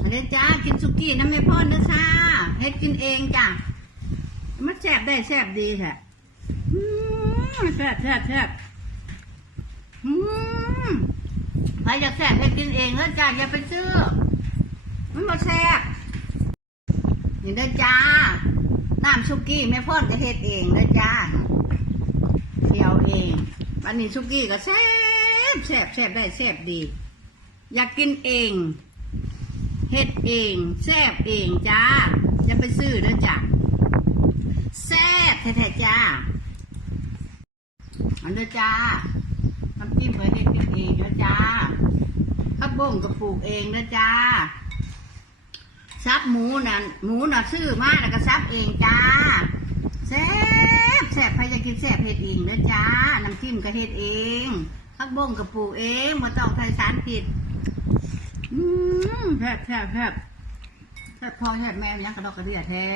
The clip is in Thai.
มาเลยจ้ากินสุกี้น้ำไม่พ่นนะจ้าเฮ็ดกินเองจ้ะมันแซ่บได้แซ่บดีแท้แซ่บแซ่บแซ่บมใครอยากแซ่บเฮ็ดกินเองแล้วจ้าอย่าไปซื้อมันมาแซ่บนี่เด้จ้าน้ำสุกี้แม่พ่นจะเฮ็ดเองเด้อจ้าเที่ยวเองวันนี้สุกี้ก็แซ่บแซ่บแซ่บได้แซ่บดี อยากกินเอง เฮ็ดเองแซ่บเองจ้าอย่าไปซื้อเด้อจ้าแซ่บแท้ๆจ้าอันเด้อจ้าน้ำจิ้มเพื่อเฮ็ดกินเองเด้อจ้าข้าวบ่งก็ปลูกเองเด้อจ้าซับหมูน่ะหมูน่ะซื้อมาแล้วก็ซับเองจ้าแซ่บแซ่บใครจะกินแซ่บเฮ็ดเองเด้อจ้าน้ำจิ้มก็เฮ็ดเองข้าวบ่งก็ปลูกเองบ่ต้องใช้สารพิษอืม แทบแทบแทบแทบพ่อแทบแม่ยังกระดอกกระเดียแท้